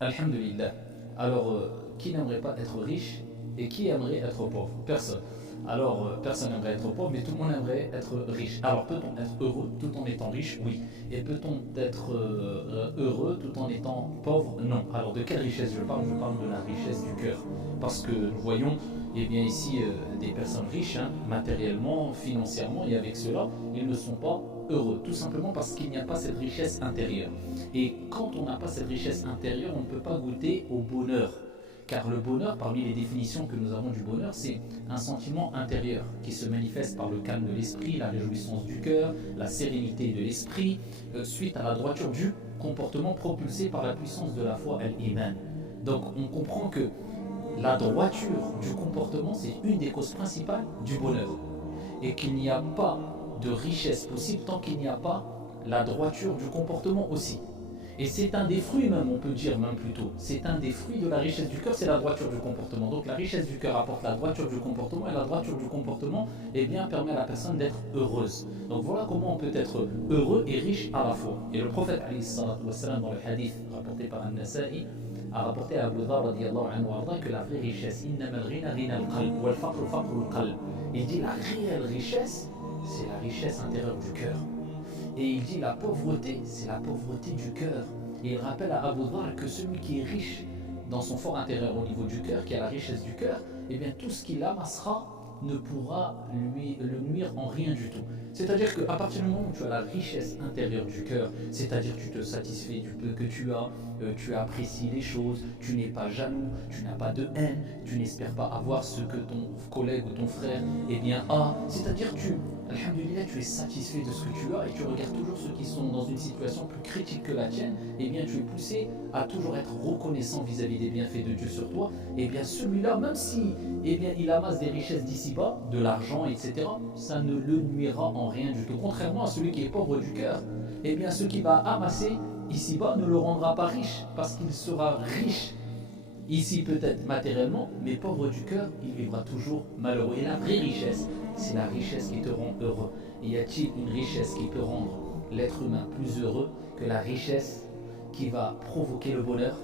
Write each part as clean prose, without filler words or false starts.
Alhamdulillah. Alors, qui n'aimerait pas être riche et qui aimerait être pauvre? Personne. Alors, personne n'aimerait être pauvre, mais tout le monde aimerait être riche. Alors, peut-on être heureux tout en étant riche? Oui. Et peut-on être heureux tout en étant pauvre? Non. Alors, de quelle richesse je parle? Je parle de la richesse du cœur. Parce que nous voyons, eh bien, ici, des personnes riches, hein, matériellement, financièrement, et avec cela, ils ne sont pas heureux. Tout simplement parce qu'il n'y a pas cette richesse intérieure. Et quand on n'a pas cette richesse intérieure, on ne peut pas goûter au bonheur. Car le bonheur, parmi les définitions que nous avons du bonheur, c'est un sentiment intérieur qui se manifeste par le calme de l'esprit, la réjouissance du cœur, la sérénité de l'esprit, suite à la droiture du comportement propulsé par la puissance de la foi, al-Iman. Donc on comprend que la droiture du comportement, c'est une des causes principales du bonheur. Et qu'il n'y a pas de richesse possible tant qu'il n'y a pas la droiture du comportement aussi. Et c'est un des fruits même, on peut dire même plutôt, c'est un des fruits de la richesse du cœur, c'est la droiture du comportement. Donc la richesse du cœur apporte la droiture du comportement, et la droiture du comportement, eh bien, permet à la personne d'être heureuse. Donc voilà comment on peut être heureux et riche à la fois. Et le prophète alayhi salatu wassalam, dans le hadith rapporté par An-Nasa'i, a rapporté à Abu Dhar radiyallahu anhu que la vraie richesse, innamal ghina ghina al-qalb wal faqru faqru al-qalb. Il dit la réelle richesse, c'est la richesse intérieure du cœur. Et il dit la pauvreté, c'est la pauvreté du cœur. Et il rappelle à Abu Dhar que celui qui est riche dans son fort intérieur au niveau du cœur, qui a la richesse du cœur, eh bien tout ce qu'il amassera ne pourra le nuire en rien du tout. C'est-à-dire qu'à partir du moment où tu as la richesse intérieure du cœur, c'est-à-dire que tu te satisfais du peu que tu apprécies les choses, tu n'es pas jaloux, tu n'as pas de haine, tu n'espères pas avoir ce que ton collègue ou ton frère eh bien, a, c'est-à-dire que alhamdoulilah, tu es satisfait de ce que tu as et tu regardes toujours ceux qui sont dans une situation plus critique que la tienne, eh bien tu es poussé à toujours être reconnaissant vis-à-vis des bienfaits de Dieu sur toi, eh bien celui-là, même si eh bien, il amasse des richesses d'ici-bas, de l'argent, etc., ça ne le nuira en rien du tout. Contrairement à celui qui est pauvre du cœur, eh bien ce qu'il va amasser ici-bas ne le rendra pas riche, parce qu'il sera riche ici peut-être matériellement, mais pauvre du cœur, il vivra toujours malheureux. Et la vraie richesse, c'est la richesse qui te rend heureux. Et y a-t-il une richesse qui peut rendre l'être humain plus heureux que la richesse qui va provoquer le bonheur?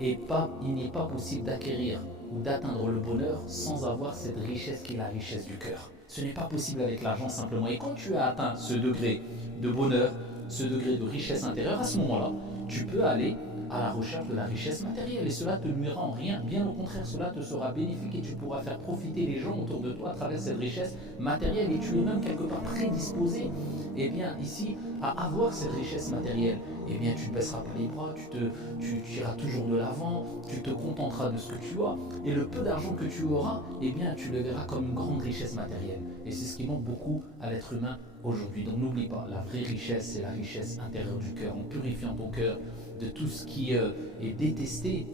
Et il n'est pas possible d'acquérir ou d'atteindre le bonheur sans avoir cette richesse qui est la richesse du cœur. Ce n'est pas possible avec l'argent simplement. Et quand tu as atteint ce degré de bonheur, ce degré de richesse intérieure, à ce moment-là, tu peux aller à la recherche de la richesse matérielle et cela te nuira en rien, bien au contraire, cela te sera bénéfique et tu pourras faire profiter les gens autour de toi à travers cette richesse matérielle et tu es même quelque part prédisposé eh bien, ici à avoir cette richesse matérielle. Eh bien, tu ne baisseras pas les bras, tu iras toujours de l'avant, tu te contenteras de ce que tu as et le peu d'argent que tu auras, eh bien, tu le verras comme une grande richesse matérielle. Et c'est ce qui manque beaucoup à l'être humain aujourd'hui. Donc n'oublie pas, la vraie richesse, c'est la richesse intérieure du cœur, en purifiant ton cœur de tout ce qui est détesté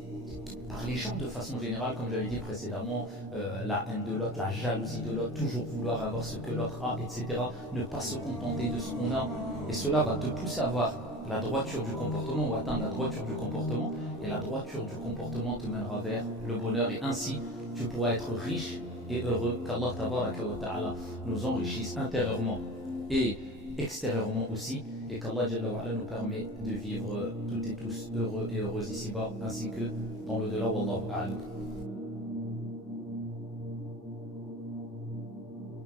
par les gens de façon générale, comme j'avais dit précédemment, la haine de l'autre, la jalousie de l'autre, toujours vouloir avoir ce que l'autre a, etc. Ne pas se contenter de ce qu'on a. Et cela va te pousser à avoir la droiture du comportement ou atteindre la droiture du comportement. Et la droiture du comportement te mènera vers le bonheur. Et ainsi, tu pourras être riche et heureux. Qu'Allah tabaraka wa ta'ala nous enrichisse intérieurement et extérieurement aussi. Et qu'Allah nous permet de vivre toutes et tous heureux et heureuses ici-bas, ainsi que dans le-delà. Wallahu a'lam.